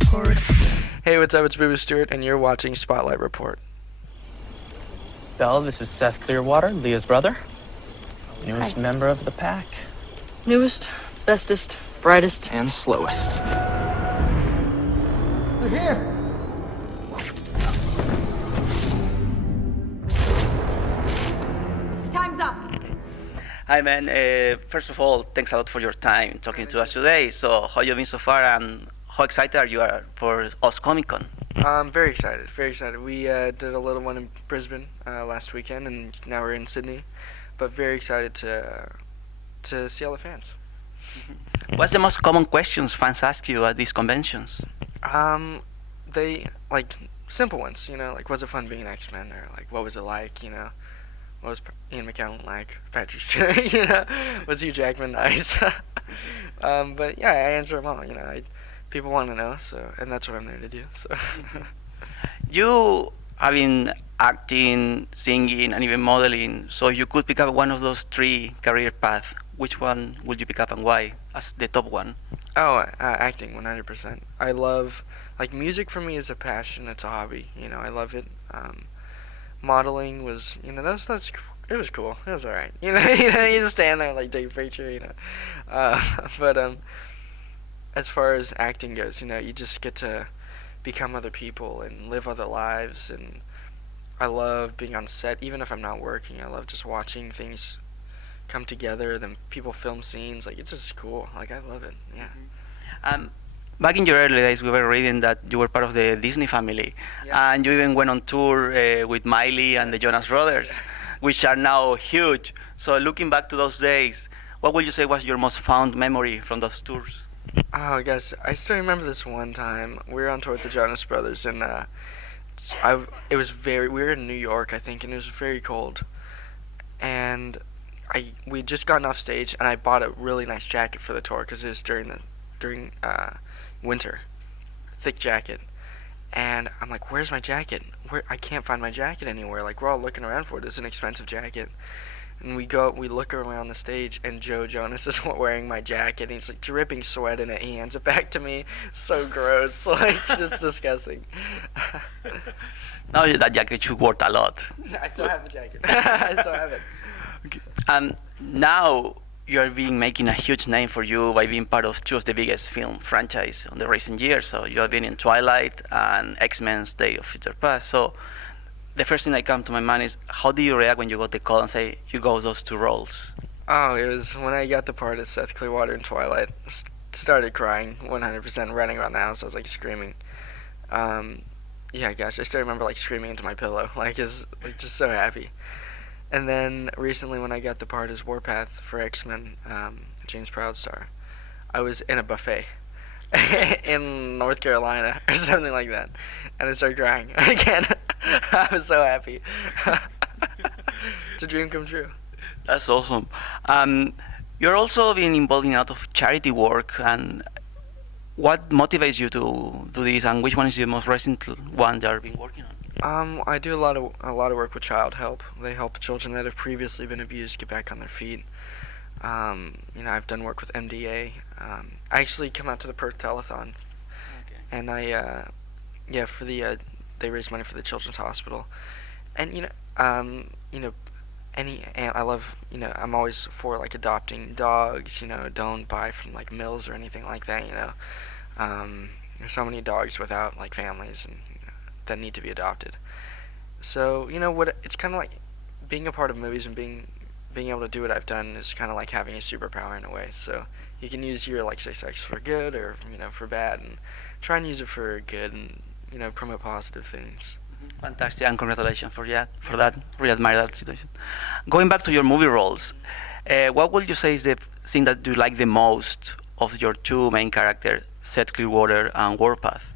Report. Hey, what's up? It's Booboo Stewart, and you're watching Spotlight Report. Belle, this is Seth Clearwater, Leah's brother. Newest member of the pack. Newest, bestest, brightest, And slowest. They're here. Time's up. Hi, man. First of all, thanks a lot for your time talking to us today. So, how you been so far, and how excited are you for us Comic Con? I'm very excited, very excited. We did a little one in Brisbane last weekend, and now we're in Sydney. But very excited to see all the fans. What's the most common questions fans ask you at these conventions? They like simple ones, like was it fun being an X-Men, or like what was it like, what was Ian McKellen like, Patrick Stewart, was Hugh Jackman nice? But yeah, I answer them all. People want to know, so, and that's what I'm there to do. So. You have been acting, singing, and even modeling. So you could pick up one of those three career paths. Which one would you pick up and why as the top one? Oh, acting, 100%. I love, music for me is a passion. It's a hobby. I love it. Modeling was, it was cool. It was alright. You just stand there and take a picture. But as far as acting goes, you just get to become other people and live other lives. And I love being on set, even if I'm not working. I love just watching things come together. Then people film scenes. It's just cool. I love it. Yeah. Back in your early days, we were reading that you were part of the Disney family, Yeah. and you even went on tour with Miley and the Jonas Brothers, which are now huge. So looking back to those days, what would you say was your most fond memory from those tours? Oh gosh, I still remember this one time. We were on tour with the Jonas Brothers, and we were in New York, I think, and it was very cold. And we'd just gotten off stage, and I bought a really nice jacket for the tour because it was during winter, thick jacket. And I'm like, where's my jacket? I can't find my jacket anywhere. We're all looking around for it. It's an expensive jacket. And we look around the stage, and Joe Jonas is wearing my jacket, and he's dripping sweat in it. He hands it back to me. So gross. It's disgusting. Now that jacket should worth a lot. I still have the jacket. I still have it. Okay. Now you are making a huge name for you by being part of two of the biggest film franchise on the recent years. So you have been in Twilight and X-Men's Day of Future Past. So the first thing that comes to my mind is, how do you react when you got the call and say you got those two roles? Oh, it was when I got the part of Seth Clearwater in Twilight. Started crying, 100%, running around the house. I was screaming. Yeah, gosh, I still remember screaming into my pillow, just so happy. And then recently, when I got the part as Warpath for X-Men, James Proudstar, I was in a buffet in North Carolina or something like that, and I started crying again. I was so happy. It's a dream come true. That's awesome. You're also being involved in a lot of charity work, and what motivates you to do this, and which one is the most recent one that you've been working on? I do a lot of work with Child Help. They help children that have previously been abused get back on their feet. I've done work with MDA. I actually come out to the Perth Telethon, and they raise money for the Children's Hospital, and I love, I'm always for adopting dogs. Don't buy from Mills or anything like that. There's so many dogs without families and that need to be adopted. So it's kind of like being a part of movies and being able to do what I've done is kind of like having a superpower in a way. So you can use your success for good or for bad, and try and use it for good and promote positive things. Fantastic, and congratulations for that. Really admire that situation. Going back to your movie roles, what would you say is the thing that you like the most of your two main characters, Seth Clearwater and Warpath?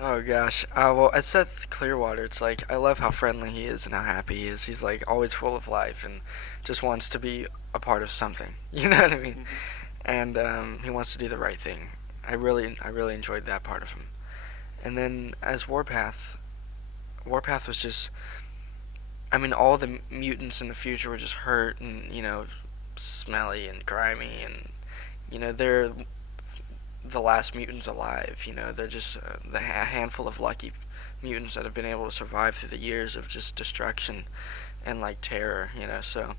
Oh gosh, well, as Seth Clearwater, it's I love how friendly he is and how happy he is. He's always full of life and just wants to be a part of something. You know what I mean? And he wants to do the right thing. I really enjoyed that part of him. And then as Warpath was just, all the mutants in the future were just hurt and smelly and grimy, and the last mutants alive. You know, they're just a handful of lucky mutants that have been able to survive through the years of just destruction and like terror. You know, so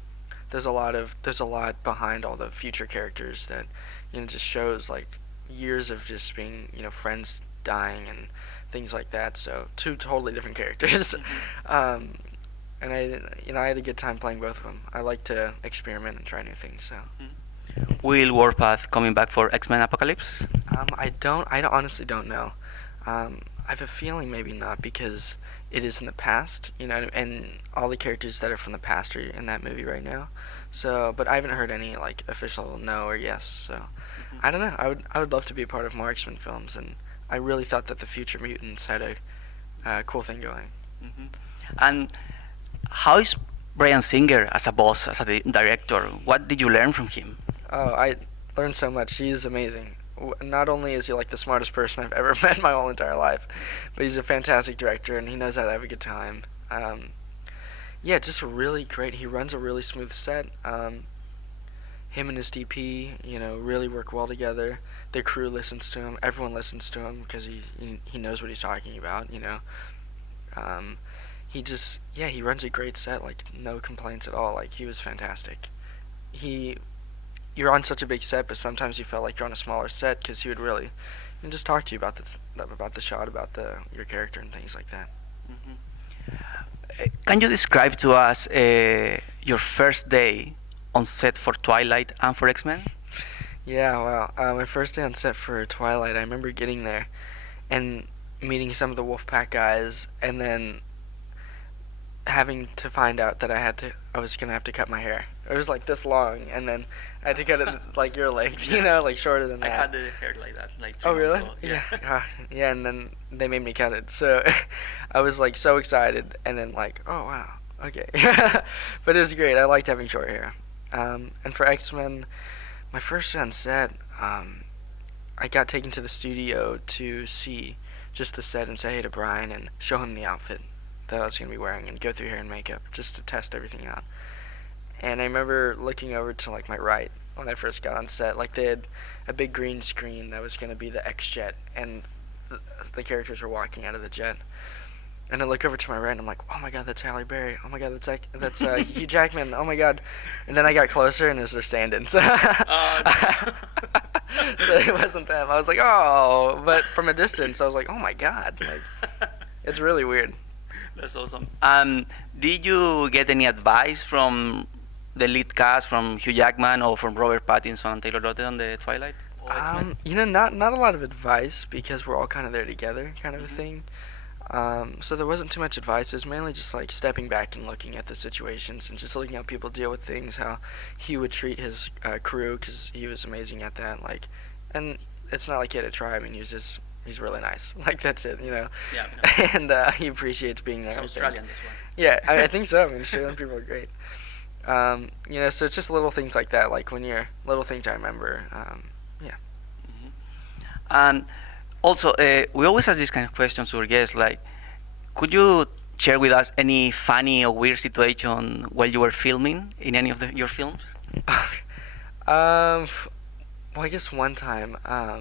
there's a lot behind all the future characters that, you know, just shows like years of just being, you know, friends dying and things like that. So two totally different characters. And I had a good time playing both of them. I like to experiment and try new things. So. Will Warpath coming back for X-Men Apocalypse? I honestly don't know. I have a feeling maybe not, because it is in the past, you know, and all the characters that are from the past are in that movie right now. So, but I haven't heard any like official no or yes. So, I don't know. I would love to be a part of more X-Men films, and I really thought that the Future Mutants had a cool thing going. And how is Bryan Singer as a boss, as a director? What did you learn from him? Oh, I learned so much. He's amazing. Not only is he like the smartest person I've ever met in my whole entire life, but he's a fantastic director and he knows how to have a good time. Yeah, just really great. He runs a really smooth set. Him and his DP, you know, really work well together. The crew listens to him. Everyone listens to him because he knows what he's talking about. You know, he runs a great set. Like no complaints at all. Like he was fantastic. You're on such a big set, but sometimes you felt like you're on a smaller set because he would really just talk to you about the shot, about your character and things like that. Can you describe to us your first day on set for Twilight and for X-Men? Yeah, well, my first day on set for Twilight, I remember getting there and meeting some of the Wolfpack guys, and then having to find out that I was gonna have to cut my hair. It was like this long, and then I had to cut it like your length, you know, like shorter than that. I had the hair like that, like 3 Oh really? months ago. Yeah. Yeah, and then they made me cut it. So I was like so excited, and then like, oh wow, okay. But it was great. I liked having short hair. And for X-Men, my first day on set, I got taken to the studio to see just the set and say hey to Brian and show him the outfit that I was going to be wearing and go through hair and makeup just to test everything out. And I remember looking over to like my right when I first got on set, like they had a big green screen that was going to be the X-Jet, and the characters were walking out of the jet. And I look over to my right and I'm like, oh my god, that's Halle Berry. Oh my god, that's Hugh Jackman. Oh my god. And then I got closer and it was their stand-in. So, so it wasn't them. I was like, oh, but from a distance I was like, oh my god. Like, it's really weird. That's awesome. Did you get any advice from the lead cast, from Hugh Jackman or from Robert Pattinson and Taylor Lautner on the Twilight? You know, not a lot of advice because we're all kind of there together, kind of a thing. So there wasn't too much advice. It was mainly just like stepping back and looking at the situations and just looking how people deal with things, how he would treat his crew, because he was amazing at that. Like, and it's not like he had to try. I mean, he's really nice. Like that's it, you know. Yeah. And he appreciates being there. It's Australian, this one. Yeah, I think so. I mean, Australian people are great. You know, so it's just little things like that. Like when you're little things I remember. Yeah. Also, we always ask these kind of questions to our guests. Like, could you share with us any funny or weird situation while you were filming in any of your films? Well, I guess one time, I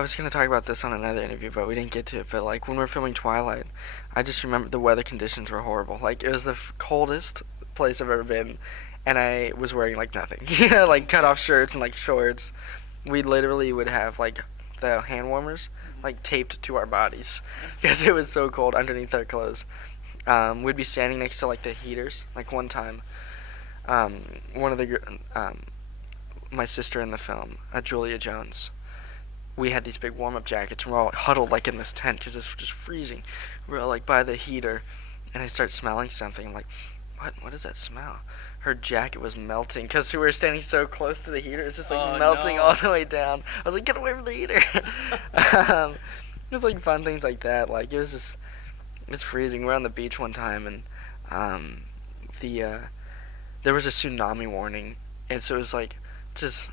was going to talk about this on another interview, but we didn't get to it. But like when we were filming Twilight, I just remember the weather conditions were horrible. Like it was the coldest place I've ever been, and I was wearing like nothing. You know, like cut off shirts and like shorts. We literally would have like the hand warmers like taped to our bodies because it was so cold underneath our clothes. We'd be standing next to like the heaters. Like one time, one of the my sister in the film, Julia Jones, we had these big warm-up jackets and we're all huddled like in this tent because it's just freezing. We're all like by the heater, and I start smelling something. I'm like, what is that smell? Her jacket was melting because we were standing so close to the heater. It's just like melting all the way down. I was like, get away from the heater. It was like fun things like that. Like it was freezing. We were on the beach one time, and there was a tsunami warning, and so it was like just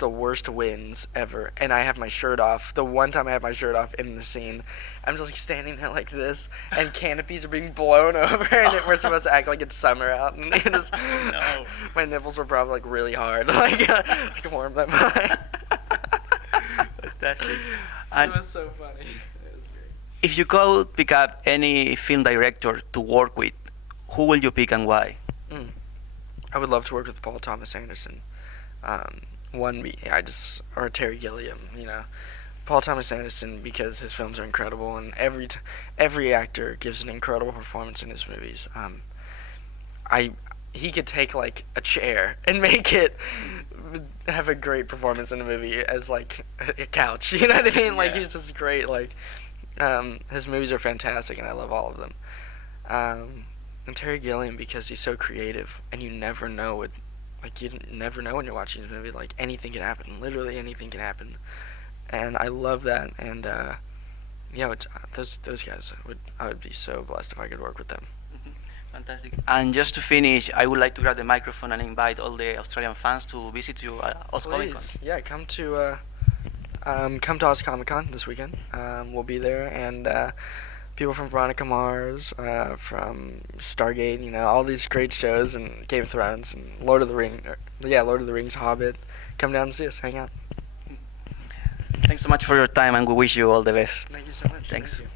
the worst winds ever, and I have my shirt off. The one time I had my shirt off in the scene, I'm just like standing there like this, and canopies are being blown over, and we're supposed to act like it's summer out, and my nipples were probably like really hard, like warm them. Fantastic. It And was so funny. It was great. if you could pick up any film director to work with, who will you pick and why? I would love to work with Paul Thomas Anderson. Or Terry Gilliam, you know. Paul Thomas Anderson, because his films are incredible, and every actor gives an incredible performance in his movies. He could take like a chair and make it have a great performance in a movie as like a couch. You know what I mean? Like Yeah. he's just great. Like his movies are fantastic, and I love all of them. And Terry Gilliam, because he's so creative, and you never know what. Like, you never know when you're watching a movie. Like, anything can happen. Literally anything can happen. And I love that. And, those guys, I would be so blessed if I could work with them. Fantastic. And just to finish, I would like to grab the microphone and invite all the Australian fans to visit you at Oz Comic Con. Please, yeah, come to Oz Comic Con this weekend. We'll be there, and people from Veronica Mars, from Stargate, you know, all these great shows, and Game of Thrones, and Lord of the Rings, Hobbit. Come down and see us, hang out. Thanks so much for your time, and we wish you all the best. Thank you so much. Thanks. Thank you.